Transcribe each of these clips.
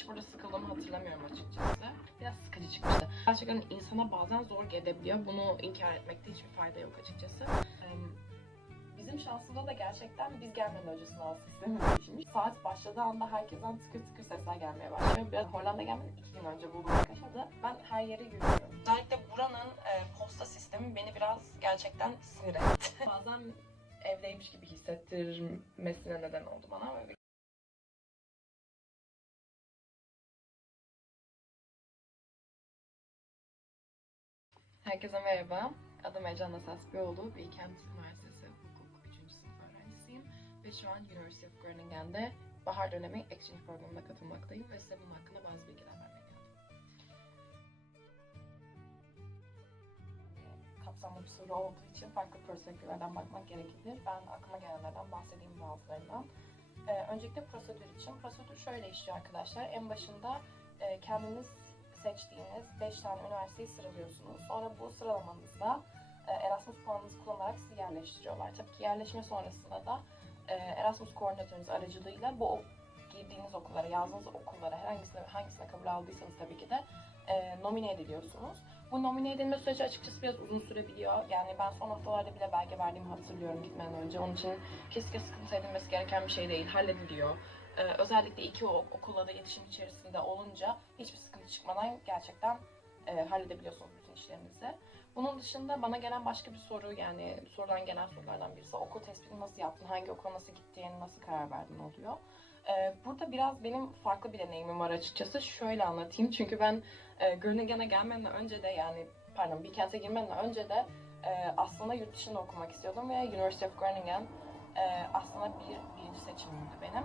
Hiç burada sıkıldığımı hatırlamıyorum açıkçası. Biraz sıkıcı çıkmıştı. Gerçekten insana bazen zor gelebiliyor. Bunu inkar etmekte hiçbir fayda yok açıkçası. Bizim şansımıza da gerçekten biz gelmeden önce sınav sistemi değişmiş. Saat başladığı anda herkesten tıkır tıkır sesler gelmeye başlıyor. Biraz Hollanda gelmeden iki gün önce buldum arkadaşlar da ben her yere yürüyorum. Özellikle buranın e, posta sistemi beni biraz gerçekten sinir etti. Bazen evdeymiş gibi hissettirmesine neden oldu bana. Herkese merhaba. Adım Ecem Asasbioğlu. Bilkent Üniversitesi Hukuk 3. sınıf öğrencisiyim. Ve şu an University of Groningen'de bahar dönemi exchange programına katılmaktayım ve size bunun hakkında bazı bilgiler vermeye geldim. Kapsamlı bir soru olduğu için farklı perspektiflerden bakmak gerekebilir. Ben aklıma gelenlerden bahsedeyim bazılarından. Ee, öncelikle prosedür için. Prosedür şöyle işliyor arkadaşlar. En başında e, kendiniz seçtiğiniz 5 tane üniversiteyi sıralıyorsunuz. Sonra bu sıralamanızda e, Erasmus puanınızı kullanarak sizi yerleştiriyorlar. Tabii ki yerleşme sonrasında da e, Erasmus koordinatörünüz aracılığıyla bu girdiğiniz okullara, yazdığınız okullara hangisine, hangisine kabul aldıysanız tabii ki de e, nomine ediliyorsunuz. Bu nomine edilme süreci açıkçası biraz uzun sürebiliyor. Yani ben son haftalarda bile belge verdiğimi hatırlıyorum gitmeden önce. Onun için kesinlikle sıkıntı edilmesi gereken bir şey değil. Hallediliyor. Ee, özellikle iki okulla da iletişim içerisinde olunca hiçbir sıkıntı çıkmadan gerçekten e, halledebiliyorsunuz bütün işlerinizi. Bunun dışında bana gelen başka bir soru yani sorulan gelen sorulardan birisi okul tespitini nasıl yaptın, hangi okula nasıl gittiğini nasıl karar verdin oluyor. Ee, burada biraz benim farklı bir deneyimim var açıkçası. Şöyle anlatayım çünkü ben e, Groningen'e gelmeden önce de yani pardon Bilkent'e girmeden önce de e, aslında yurt dışında okumak istiyordum ve University of Groningen e, aslında bir birinci seçimimdi benim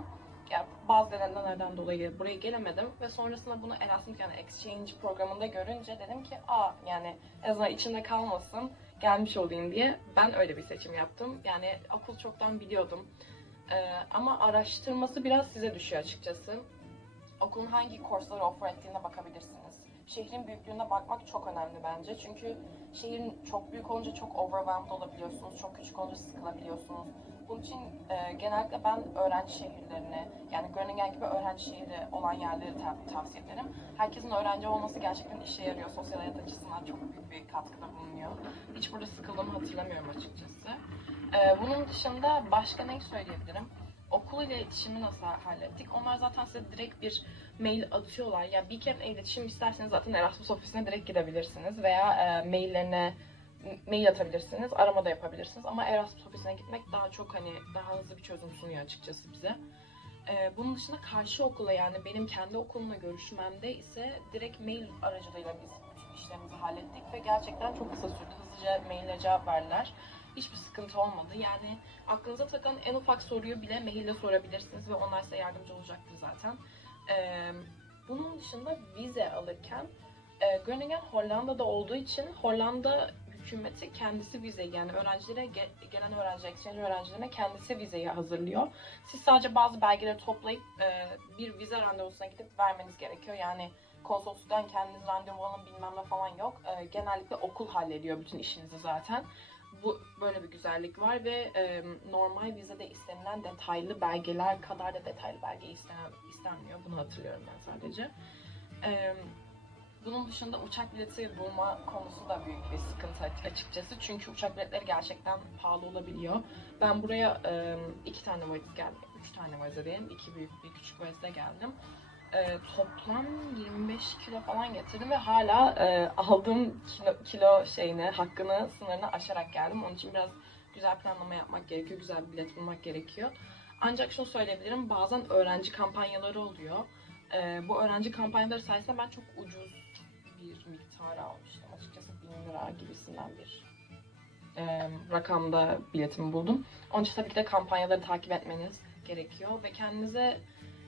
bazı nedenlerden dolayı buraya gelemedim ve sonrasında bunu Erasmus yani exchange programında görünce dedim ki aa yani en azından içinde kalmasın gelmiş olayım diye ben öyle bir seçim yaptım. Yani okul çoktan biliyordum. Ee, ama araştırması biraz size düşüyor açıkçası. Okulun hangi kursları offer ettiğine bakabilirsiniz. Şehrin büyüklüğüne bakmak çok önemli bence. Çünkü şehrin çok büyük olunca çok overwhelmed olabiliyorsunuz. Çok küçük olunca sıkılabiliyorsunuz. Bunun için e, genellikle ben öğrenci şehirlerini, yani Groningen gibi öğrenci şehri olan yerleri ta- tavsiye ederim. Herkesin öğrenci olması gerçekten işe yarıyor. Sosyal hayat açısından çok büyük bir katkıda bulunuyor. Hiç burada sıkıldığımı hatırlamıyorum açıkçası. E, bunun dışında başka ne söyleyebilirim? Okul ile iletişimi nasıl hallettik? Onlar zaten size direkt bir mail atıyorlar. Ya yani bir kere iletişim isterseniz zaten Erasmus ofisine direkt gidebilirsiniz veya e, maillerine mail atabilirsiniz, arama da yapabilirsiniz ama Erasmus ofisine gitmek daha çok hani daha hızlı bir çözüm sunuyor açıkçası bize. Ee, bunun dışında karşı okula yani benim kendi okulumla görüşmemde ise direkt mail aracılığıyla biz bütün işlerimizi hallettik ve gerçekten çok kısa sürede hızlıca maille cevap verdiler. Hiçbir sıkıntı olmadı. Yani aklınıza takılan en ufak soruyu bile maille sorabilirsiniz ve onlar size yardımcı olacaktır zaten. Ee, bunun dışında vize alırken e, Groningen Hollanda'da olduğu için Hollanda hükümeti kendisi vize yani öğrencilere ge- gelen öğrenci, exchange öğrencilerine kendisi vizeyi hazırlıyor. Siz sadece bazı belgeleri toplayıp e, bir vize randevusuna gidip vermeniz gerekiyor. Yani konsolosluktan kendiniz randevu alın bilmem ne falan yok. E, genellikle okul hallediyor bütün işinizi zaten. Bu böyle bir güzellik var ve e, normal vizede istenilen detaylı belgeler kadar da detaylı belge istenen, istenmiyor. Bunu hatırlıyorum ben sadece. E, bunun dışında uçak bileti bulma konusu da büyük bir sıkıntı açıkçası. Çünkü uçak biletleri gerçekten pahalı olabiliyor. Ben buraya e, iki tane valiz geldim. Üç tane valize diyelim. İki büyük bir küçük valizle geldim. E, toplam 25 kilo falan getirdim ve hala e, aldığım kilo, kilo şeyini, hakkını, sınırını aşarak geldim. Onun için biraz güzel planlama yapmak gerekiyor. Güzel bir bilet bulmak gerekiyor. Ancak şunu söyleyebilirim. Bazen öğrenci kampanyaları oluyor. E, bu öğrenci kampanyaları sayesinde ben çok ucuz miktar almıştım. Açıkçası 1000 lira gibisinden bir e, rakamda biletimi buldum. Onun için tabii ki de kampanyaları takip etmeniz gerekiyor ve kendinize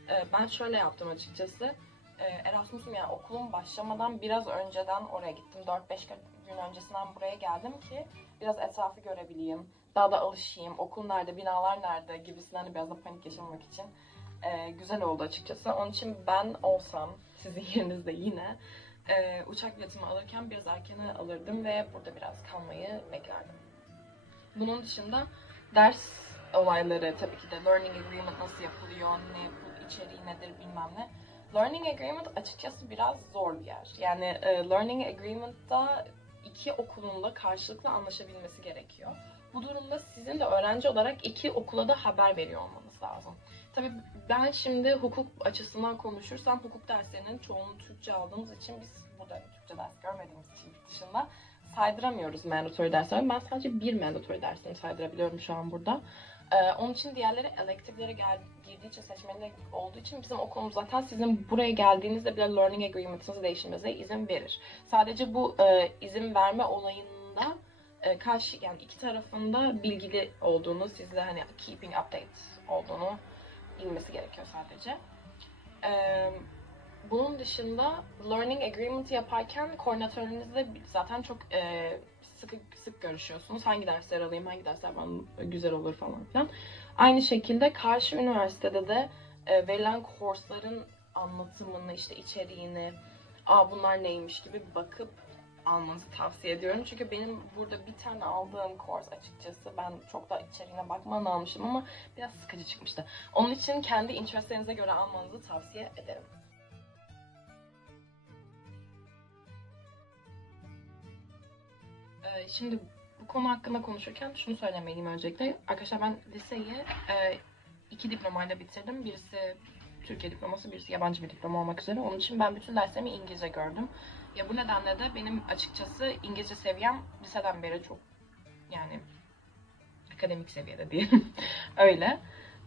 e, ben şöyle yaptım açıkçası. E, Erasmus'um yani okulum başlamadan biraz önceden oraya gittim. 4-5 gün öncesinden buraya geldim ki biraz etrafı görebileyim. Daha da alışayım. Okul nerede, binalar nerede gibisinden biraz da panik yaşamamak için e, güzel oldu açıkçası. Onun için ben olsam sizin yerinizde yine e, uçak biletimi alırken biraz erkene alırdım ve burada biraz kalmayı beklerdim. Bunun dışında ders olayları tabii ki de learning agreement nasıl yapılıyor, ne yapıl içeriği nedir bilmem ne. Learning Agreement açıkçası biraz zor bir yer. Yani e, Learning Agreement'ta iki okulun da karşılıklı anlaşabilmesi gerekiyor. Bu durumda sizin de öğrenci olarak iki okula da haber veriyor olmanız lazım. Tabii ben şimdi hukuk açısından konuşursam hukuk derslerinin çoğunu Türkçe aldığımız için biz burada Türkçe ders görmediğimiz için dışında saydıramıyoruz mandatory dersleri. Ben sadece bir mandatory dersini saydırabiliyorum şu an burada. Ee, onun için diğerleri electivelere gel girdiği için seçmeli olduğu için bizim okulumuz zaten sizin buraya geldiğinizde bile learning agreement'ınızı değiştirmenize izin verir. Sadece bu e, izin verme olayında e, karşı yani iki tarafında bilgili olduğunu, sizle hani keeping update olduğunu bilmesi gerekiyor sadece. Ee, bunun dışında learning agreement yaparken koordinatörünüzle zaten çok e, sık sık görüşüyorsunuz. Hangi dersler alayım, hangi dersler bana güzel olur falan filan. Aynı şekilde karşı üniversitede de e, verilen kursların anlatımını, işte içeriğini, aa bunlar neymiş gibi bakıp almanızı tavsiye ediyorum. Çünkü benim burada bir tane aldığım kurs açıkçası ben çok da içeriğine bakmadan almıştım ama biraz sıkıcı çıkmıştı. Onun için kendi interestlerinize göre almanızı tavsiye ederim. Ee, Şimdi bu konu hakkında konuşurken şunu söylemeliyim öncelikle. Arkadaşlar ben liseyi e, iki diplomayla bitirdim. Birisi Türkiye diploması, birisi yabancı bir diploma olmak üzere. Onun için ben bütün derslerimi İngilizce gördüm. Ya bu nedenle de benim açıkçası İngilizce seviyem liseden beri çok yani akademik seviyede diyelim. Öyle.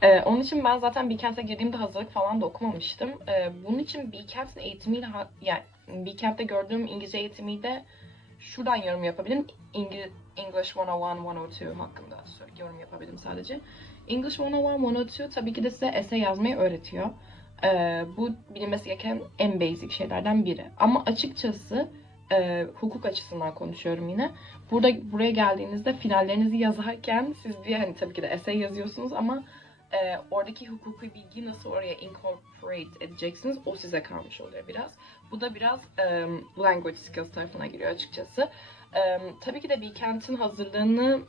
Ee, onun için ben zaten Bilkent'e girdiğimde hazırlık falan da okumamıştım. Ee, bunun için Bilkent'in eğitimiyle yani Bilkent'te gördüğüm İngilizce eğitimiyle şuradan yorum yapabilirim. İngil- English 101, 102 hakkında yorum yapabilirim sadece. English 101, 102 tabii ki de size essay yazmayı öğretiyor. Ee, bu bilinmesi gereken en basic şeylerden biri. Ama açıkçası e, hukuk açısından konuşuyorum yine. Burada buraya geldiğinizde finallerinizi yazarken siz bir hani tabii ki de essay yazıyorsunuz ama e, oradaki hukuki bilgiyi nasıl oraya incorporate edeceksiniz o size kalmış oluyor biraz. Bu da biraz e, language skills tarafına giriyor açıkçası. E, tabii ki de Bilkent'in hazırlığını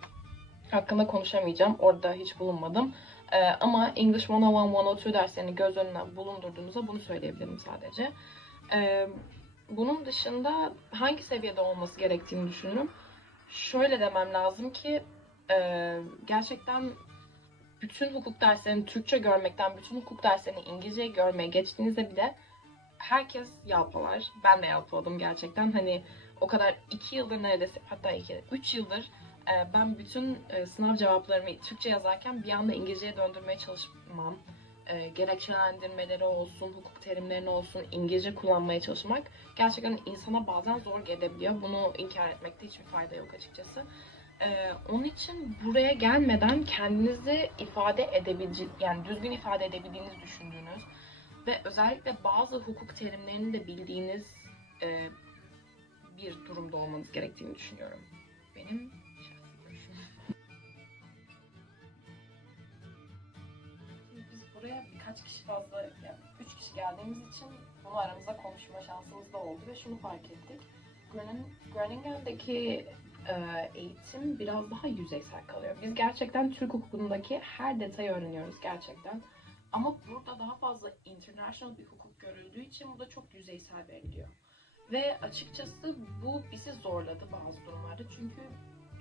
hakkında konuşamayacağım. Orada hiç bulunmadım. Ee, ama English 101, 102 derslerini göz önüne bulundurduğunuzda bunu söyleyebilirim sadece. Ee, bunun dışında hangi seviyede olması gerektiğini düşünürüm. Şöyle demem lazım ki e, gerçekten bütün hukuk derslerini Türkçe görmekten bütün hukuk derslerini İngilizce görmeye geçtiğinizde bile herkes yalpalar. Ben de yalpaladım gerçekten. Hani o kadar iki yıldır neredeyse hatta iki, üç yıldır ben bütün e, sınav cevaplarımı Türkçe yazarken bir anda İngilizceye döndürmeye çalışmam. E, gerekçelendirmeleri olsun, hukuk terimlerini olsun, İngilizce kullanmaya çalışmak gerçekten insana bazen zor gelebiliyor. Bunu inkar etmekte hiçbir fayda yok açıkçası. E, onun için buraya gelmeden kendinizi ifade edebileceğiniz, yani düzgün ifade edebildiğinizi düşündüğünüz ve özellikle bazı hukuk terimlerini de bildiğiniz e, bir durumda olmanız gerektiğini düşünüyorum. Benim birkaç kişi fazla, yani üç kişi geldiğimiz için bunu aramızda konuşma şansımız da oldu ve şunu fark ettik. Groningen- Groningen'deki e, eğitim biraz daha yüzeysel kalıyor. Biz gerçekten Türk hukukundaki her detayı öğreniyoruz gerçekten. Ama burada daha fazla international bir hukuk görüldüğü için bu da çok yüzeysel veriliyor. Ve açıkçası bu bizi zorladı bazı durumlarda. Çünkü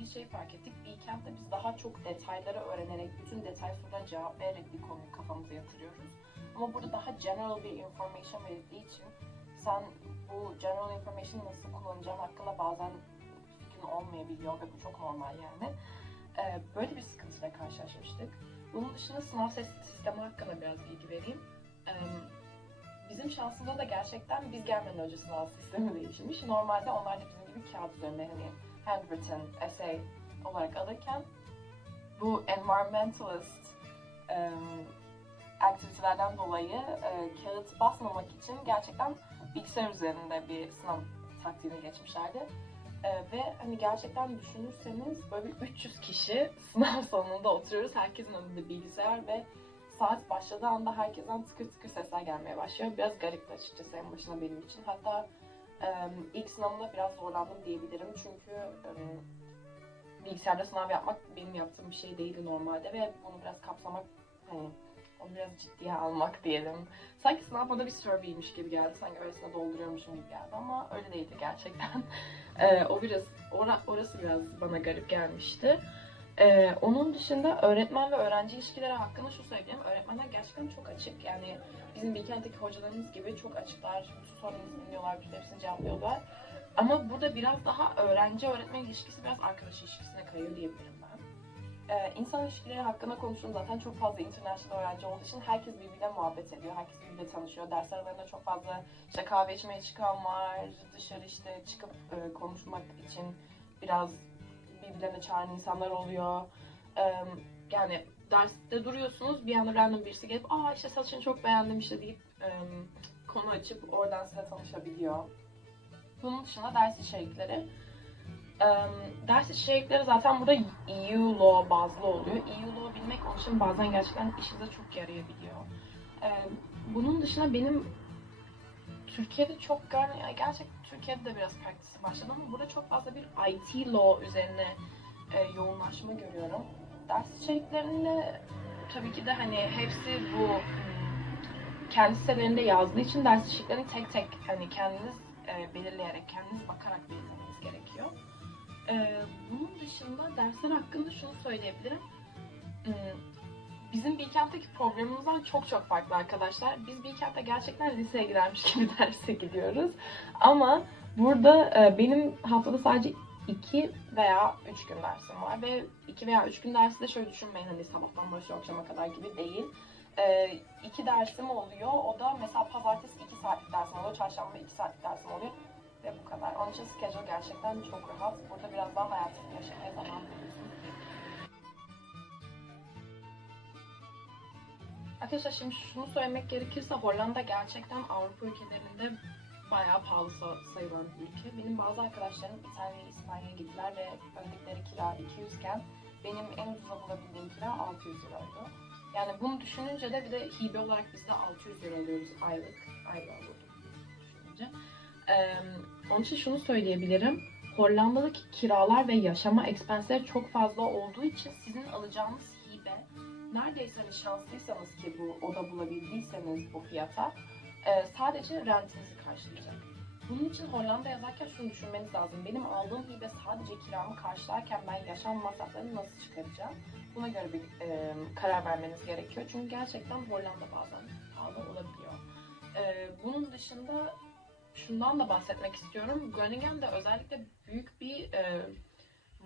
bir şey fark ettik. Bilkent'te biz daha çok detayları öğrenerek, bütün detay sorularına cevap vererek bir konuyu kafamıza yatırıyoruz. Ama burada daha general bir information verildiği için sen bu general information'ı nasıl kullanacağın hakkında bazen fikrin olmayabiliyor ve bu çok normal yani. Ee, böyle bir sıkıntıyla karşılaşmıştık. Bunun dışında sınav ses- sistemi hakkında biraz bilgi vereyim. Ee, bizim şansımıza da gerçekten biz gelmeden önce sınav sistemi değişmiş. Normalde onlar da bizim gibi kağıt üzerinde hani handwritten essay olarak alırken bu environmentalist em, aktivitelerden dolayı e, kağıt basmamak için gerçekten bilgisayar üzerinde bir sınav taktiğine geçmişlerdi. E, ve hani gerçekten düşünürseniz böyle bir 300 kişi sınav salonunda oturuyoruz. Herkesin önünde bilgisayar ve saat başladığı anda herkesten tıkır tıkır sesler gelmeye başlıyor. Biraz garipti açıkçası en başına benim için. Hatta e, ilk sınavımda biraz zorlandım diyebilirim. Çünkü bilgisayarda sınav yapmak benim yaptığım bir şey değildi normalde ve bunu biraz kapsamak hani onu biraz ciddiye almak diyelim. Sanki sınav bana bir surveymiş gibi geldi. Sanki öylesine dolduruyormuşum gibi geldi ama öyle değildi gerçekten. O biraz, ora, orası biraz bana garip gelmişti. Ee, onun dışında öğretmen ve öğrenci ilişkileri hakkında şu söyleyeyim. Öğretmenler gerçekten çok açık. Yani bizim Bilkent'teki hocalarımız gibi çok açıklar. Bütün sorularınızı dinliyorlar, bütün hepsini cevaplıyorlar. Ama burada biraz daha öğrenci öğretmen ilişkisi biraz arkadaş ilişkisine kayıyor diyebilirim ben. Ee, insan ilişkileri hakkında konuştuğum zaten çok fazla international öğrenci olduğu için herkes birbiriyle muhabbet ediyor, herkes birbiriyle tanışıyor. Ders aralarında çok fazla işte kahve içmeye çıkan var, dışarı işte çıkıp e, konuşmak için biraz birbirlerine çağıran insanlar oluyor. Yani derste duruyorsunuz bir anda random birisi gelip aa işte saçını çok beğendim işte deyip e, konu açıp oradan size tanışabiliyor. Bunun dışında ders içerikleri. Ee, ders içerikleri zaten burada EU law bazlı oluyor. EU law bilmek onun için bazen gerçekten işinize çok yarayabiliyor. Bunun dışında benim Türkiye'de çok görmüyorum. Yani gerçekten Türkiye'de de biraz praktisi başladı ama burada çok fazla bir IT law üzerine e, yoğunlaşma görüyorum. Ders içeriklerinde tabii ki de hani hepsi bu hmm, kendi sitelerinde yazdığı için ders içeriklerini tek tek hani kendiniz e, belirleyerek, kendiniz bakarak belirlemeniz gerekiyor. E, bunun dışında dersler hakkında şunu söyleyebilirim. Hmm, Bizim Bilkent'teki programımızdan çok çok farklı arkadaşlar. Biz Bilkent'te gerçekten liseye gidermiş gibi derse gidiyoruz. Ama burada e, benim haftada sadece 2 veya 3 gün dersim var ve 2 veya 3 gün dersi de şöyle düşünmeyin hani sabahtan başlıyor akşama kadar gibi değil. 2 dersim oluyor. O da mesela pazartesi 2 saatlik dersim oluyor, çarşamba 2 saatlik dersim oluyor ve bu kadar. Onun için schedule gerçekten çok rahat. Burada biraz daha hayatını yaşamaya zaman. Arkadaşlar şimdi şunu söylemek gerekirse Hollanda gerçekten Avrupa ülkelerinde bayağı pahalı sa- sayılan bir ülke. Benim bazı arkadaşlarım İtalya'ya, İspanya'ya gittiler ve ödedikleri kira 200 iken benim en ucuza bulabildiğim kira 600 liraydı. Yani bunu düşününce de bir de hibe olarak biz de 600 lira alıyoruz aylık. Aylık alıyorduk düşününce. Ee, onun için şunu söyleyebilirim. Hollanda'daki kiralar ve yaşama expensleri çok fazla olduğu için sizin alacağınız neredeyse hani şanslıysanız ki bu oda bulabildiyseniz bu fiyata e, sadece rentinizi karşılayacak. Bunun için Hollanda yazarken şunu düşünmeniz lazım. Benim aldığım hibe sadece kiramı karşılarken ben yaşam masraflarını nasıl çıkaracağım? Buna göre bir e, karar vermeniz gerekiyor. Çünkü gerçekten Hollanda bazen pahalı olabiliyor. E, bunun dışında şundan da bahsetmek istiyorum. Groningen'de özellikle büyük bir e,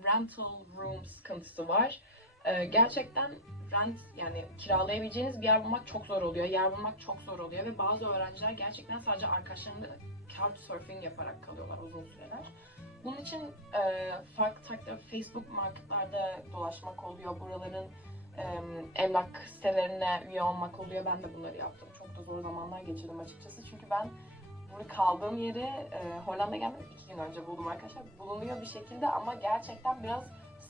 rental room sıkıntısı var. E, gerçekten rent yani kiralayabileceğiniz bir yer bulmak çok zor oluyor. Yer bulmak çok zor oluyor ve bazı öğrenciler gerçekten sadece arkadaşlarında couchsurfing yaparak kalıyorlar uzun süreler. Bunun için e, farklı farklı Facebook marketlerde dolaşmak oluyor. Buraların e, emlak sitelerine üye olmak oluyor. Ben de bunları yaptım. Çok da zor zamanlar geçirdim açıkçası. Çünkü ben burada kaldığım yeri e, Hollanda gelmeden iki gün önce buldum arkadaşlar. Bulunuyor bir şekilde ama gerçekten biraz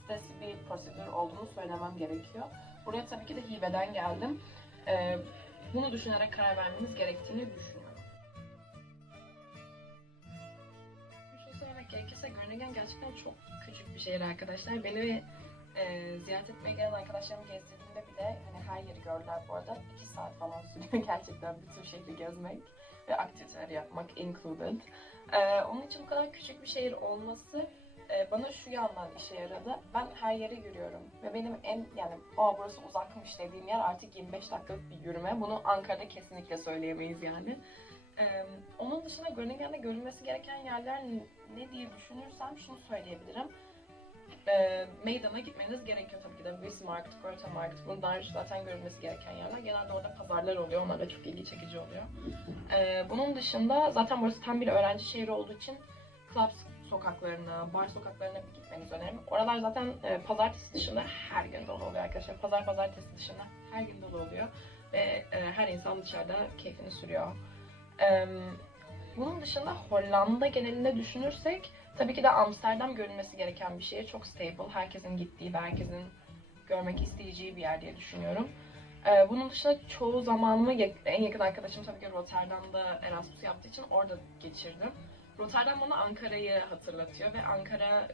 stresli bir prosedür olduğunu söylemem gerekiyor. Buraya tabii ki de hibeden geldim. E, bunu düşünerek karar vermeniz gerektiğini düşünüyorum. Şunu söylemek gerekirse Groningen gerçekten çok küçük bir şehir arkadaşlar. Beni e, ziyaret etmeye gelen arkadaşlarımı gezdirdiğimde bile hani her yeri gördüler bu arada. 2 saat falan sürüyor gerçekten bütün şehri gezmek ve aktiviteler yapmak included. E, onun için bu kadar küçük bir şehir olması e, bana şu yandan işe yaradı. Ben her yere yürüyorum ve benim en yani Aa, burası uzakmış dediğim yer artık 25 dakikalık bir yürüme. Bunu Ankara'da kesinlikle söyleyemeyiz yani. Ee, onun dışında Groningen'de görülmesi gereken yerler ne diye düşünürsem şunu söyleyebilirim. Ee, meydana gitmeniz gerekiyor tabii ki de. Bismarck, Goethe Markt bunlar zaten görülmesi gereken yerler. Genelde orada pazarlar oluyor. Onlar da çok ilgi çekici oluyor. Ee, bunun dışında zaten burası tam bir öğrenci şehri olduğu için clubs sokaklarına, bar sokaklarına bir gitmenizi öneririm. Oralar zaten e, pazartesi dışında her gün dolu oluyor arkadaşlar. Pazar pazartesi dışında her gün dolu oluyor. Ve e, her insan dışarıda keyfini sürüyor. Ee, bunun dışında Hollanda genelinde düşünürsek tabii ki de Amsterdam görülmesi gereken bir şehir. Çok stable. Herkesin gittiği ve herkesin görmek isteyeceği bir yer diye düşünüyorum. Ee, bunun dışında çoğu zamanımı en yakın arkadaşım tabii ki Rotterdam'da Erasmus yaptığı için orada geçirdim. Rotterdam bana Ankara'yı hatırlatıyor ve Ankara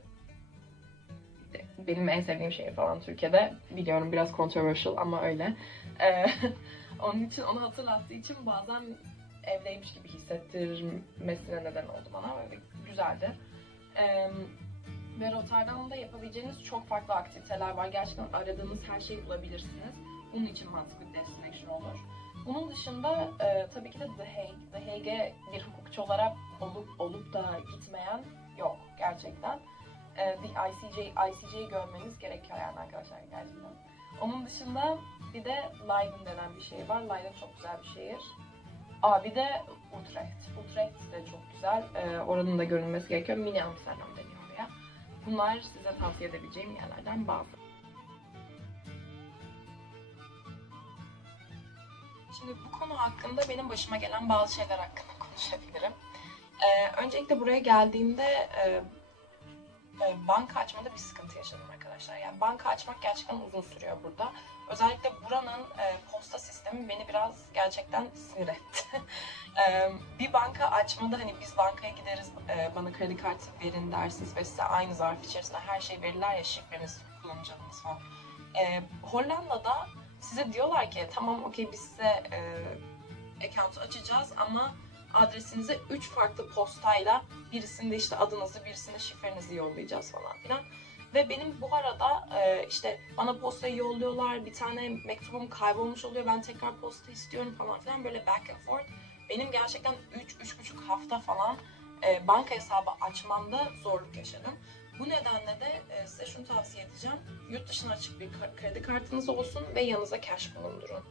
benim en sevdiğim şehir falan Türkiye'de. Biliyorum biraz controversial ama öyle. Ee, onun için onu hatırlattığı için bazen evdeymiş gibi hissettirmesine neden oldu bana ve güzeldi. Ee, ve Rotterdam'da yapabileceğiniz çok farklı aktiviteler var. Gerçekten aradığınız her şeyi bulabilirsiniz. Bunun için mantıklı bir destination olur. Bunun dışında e, tabii ki de The Hague. The Hague'e bir hukukçu olarak olup olup da gitmeyen yok gerçekten. E, bir ICJ, ICJ'yi görmeniz gerekiyor yani arkadaşlar gerçekten. Onun dışında bir de Leiden denen bir şehir var. Leiden çok güzel bir şehir. Aa bir de Utrecht. Utrecht de çok güzel. E, oranın da görünmesi gerekiyor. Mini Amsterdam deniyor oraya. Bunlar size tavsiye edebileceğim yerlerden bazı. Şimdi bu konu hakkında benim başıma gelen bazı şeyler hakkında konuşabilirim. Ee, öncelikle buraya geldiğimde e, e, banka açmada bir sıkıntı yaşadım arkadaşlar. Yani banka açmak gerçekten uzun sürüyor burada. Özellikle buranın e, posta sistemi beni biraz gerçekten sinir etti. e, bir banka açmada hani biz bankaya gideriz e, bana kredi kartı verin dersiniz ve size aynı zarf içerisinde her şey verirler ya şifreniz, kullanıcı adınız falan. E, Hollanda'da size diyorlar ki tamam okey biz size e, account açacağız ama adresinize 3 farklı postayla birisinde işte adınızı birisinde şifrenizi yollayacağız falan filan. Ve benim bu arada e, işte bana postayı yolluyorlar bir tane mektubum kaybolmuş oluyor ben tekrar posta istiyorum falan filan böyle back and forth. Benim gerçekten 3-3,5 hafta falan e, banka hesabı açmamda zorluk yaşadım. Bu nedenle de e, size şunu tavsiye edeceğim. Yurt dışına açık bir kredi kartınız olsun ve yanınızda cash bulundurun.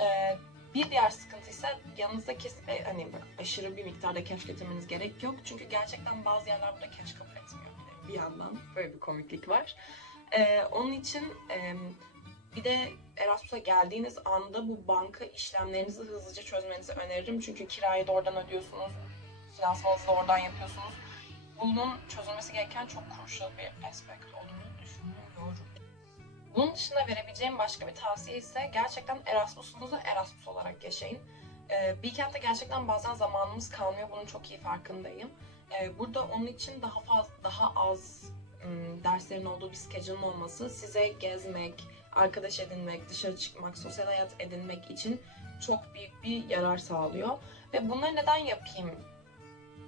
E, bir diğer sıkıntı ise yanınızda kesin e, hani aşırı bir miktarda cash getirmeniz gerek yok. Çünkü gerçekten bazı yerler burada cash kabul etmiyor. Bir yandan böyle bir komiklik var. Onun için bir de Erasmus'a geldiğiniz anda bu banka işlemlerinizi hızlıca çözmenizi öneririm. Çünkü kirayı da oradan ödüyorsunuz, finansmanınızı da oradan yapıyorsunuz bunun çözülmesi gereken çok crucial bir aspect olduğunu düşünüyorum. Bunun dışında verebileceğim başka bir tavsiye ise gerçekten Erasmus'unuzu Erasmus olarak yaşayın. Ee, Bilkent'te gerçekten bazen zamanımız kalmıyor. Bunun çok iyi farkındayım. Ee, burada onun için daha fazla, daha az ım, derslerin olduğu bir schedule'ın olması size gezmek, arkadaş edinmek, dışarı çıkmak, sosyal hayat edinmek için çok büyük bir yarar sağlıyor. Ve bunları neden yapayım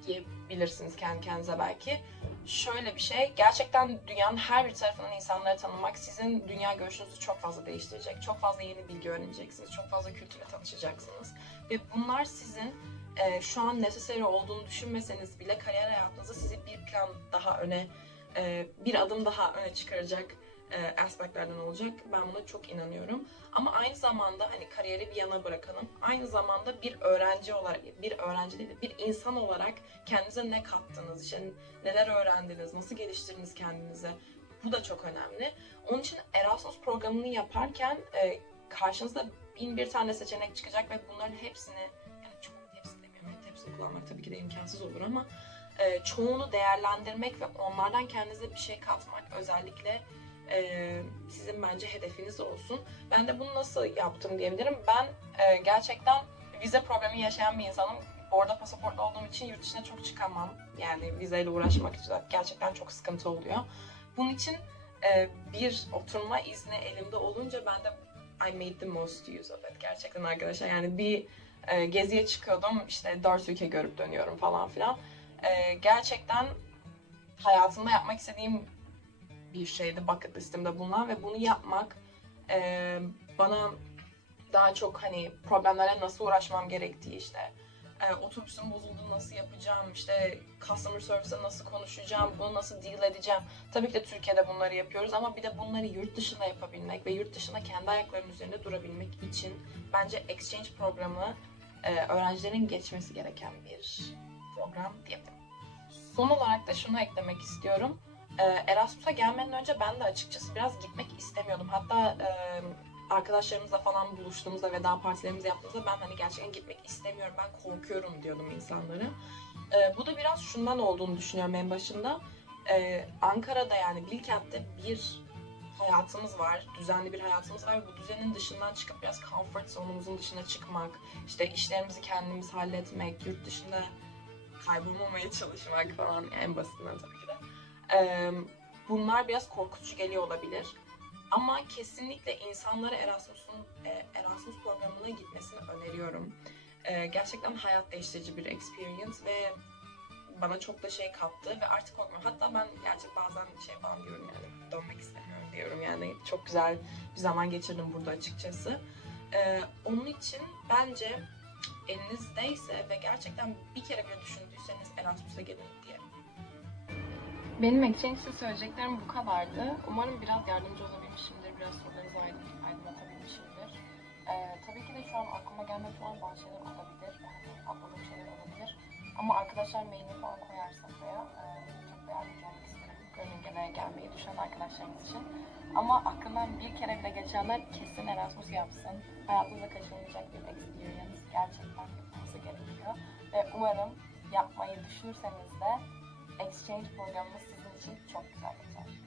diyebilirsiniz kendi kendinize belki. Şöyle bir şey, gerçekten dünyanın her bir tarafından insanları tanımak sizin dünya görüşünüzü çok fazla değiştirecek. Çok fazla yeni bilgi öğreneceksiniz, çok fazla kültürle tanışacaksınız. Ve bunlar sizin e, şu an necessary olduğunu düşünmeseniz bile kariyer hayatınızda sizi bir plan daha öne, e, bir adım daha öne çıkaracak e, aspektlerden olacak. Ben buna çok inanıyorum. Ama aynı zamanda hani kariyeri bir yana bırakalım. Aynı zamanda bir öğrenci olarak, bir öğrenci değil de bir insan olarak kendinize ne kattınız, işte neler öğrendiniz, nasıl geliştirdiniz kendinizi. Bu da çok önemli. Onun için Erasmus programını yaparken e, karşınızda bin bir tane seçenek çıkacak ve bunların hepsini, yani çok hepsini demiyorum, evet, hepsini kullanmak tabii ki de imkansız olur ama e, çoğunu değerlendirmek ve onlardan kendinize bir şey katmak özellikle e, sizin bence hedefiniz olsun. Ben de bunu nasıl yaptım diyebilirim. Ben e, gerçekten vize problemi yaşayan bir insanım. Orada pasaportlu olduğum için yurt dışına çok çıkamam. Yani vizeyle uğraşmak için gerçekten çok sıkıntı oluyor. Bunun için e, bir oturma izni elimde olunca ben de I made the most use of it gerçekten arkadaşlar. Yani bir e, geziye çıkıyordum işte dört ülke görüp dönüyorum falan filan. E, gerçekten hayatımda yapmak istediğim bir şeydi bucket listemde bulunan ve bunu yapmak e, bana daha çok hani problemlerle nasıl uğraşmam gerektiği işte e, otobüsüm bozuldu nasıl yapacağım işte customer service'e nasıl konuşacağım bunu nasıl deal edeceğim tabii ki de Türkiye'de bunları yapıyoruz ama bir de bunları yurt dışında yapabilmek ve yurt dışında kendi ayaklarının üzerinde durabilmek için bence exchange programı e, öğrencilerin geçmesi gereken bir program diyebilirim. Son olarak da şunu eklemek istiyorum. Ee, Erasmus'a gelmeden önce ben de açıkçası biraz gitmek istemiyordum. Hatta arkadaşlarımızla falan buluştuğumuzda veda partilerimizi yaptığımızda ben hani gerçekten gitmek istemiyorum, ben korkuyorum diyordum insanlara. Bu da biraz şundan olduğunu düşünüyorum en başında. Ankara'da yani Bilkent'te bir hayatımız var, düzenli bir hayatımız var. Bu düzenin dışından çıkıp biraz comfort zone'umuzun dışına çıkmak, işte işlerimizi kendimiz halletmek, yurt dışında kaybolmamaya çalışmak falan en basitinden tabii. Ee, bunlar biraz korkutucu geliyor olabilir. Ama kesinlikle insanlara Erasmus'un e, Erasmus programına gitmesini öneriyorum. E, gerçekten hayat değiştirici bir experience ve bana çok da şey kattı ve artık korkmuyorum. Hatta ben gerçek bazen şey falan diyorum yani dönmek istemiyorum diyorum yani çok güzel bir zaman geçirdim burada açıkçası. E, onun için bence elinizdeyse ve gerçekten bir kere bile düşündüyseniz Erasmus'a diye. Benim Exchange'de söyleyeceklerim bu kadardı. Umarım biraz yardımcı olabilmişimdir, biraz sorularınızı aydın- aydınlatabilmişimdir. Ee, tabii ki de şu an aklıma gelmek olan bazı şeyler olabilir. Atladığım şeyler olabilir. Ama arkadaşlar mailini falan koyarsa buraya e, çok da yardımcı olmak isterim. Groningen'e gelmeyi düşünen arkadaşlarımız için. Ama aklından bir kere bile geçenler kesin Erasmus yapsın. Hayatınızda kaçırılmayacak bir experience. Gerçekten yapılması gerekiyor. Ve umarım yapmayı düşünürseniz de exchange programımız sizin için çok güzel geçer.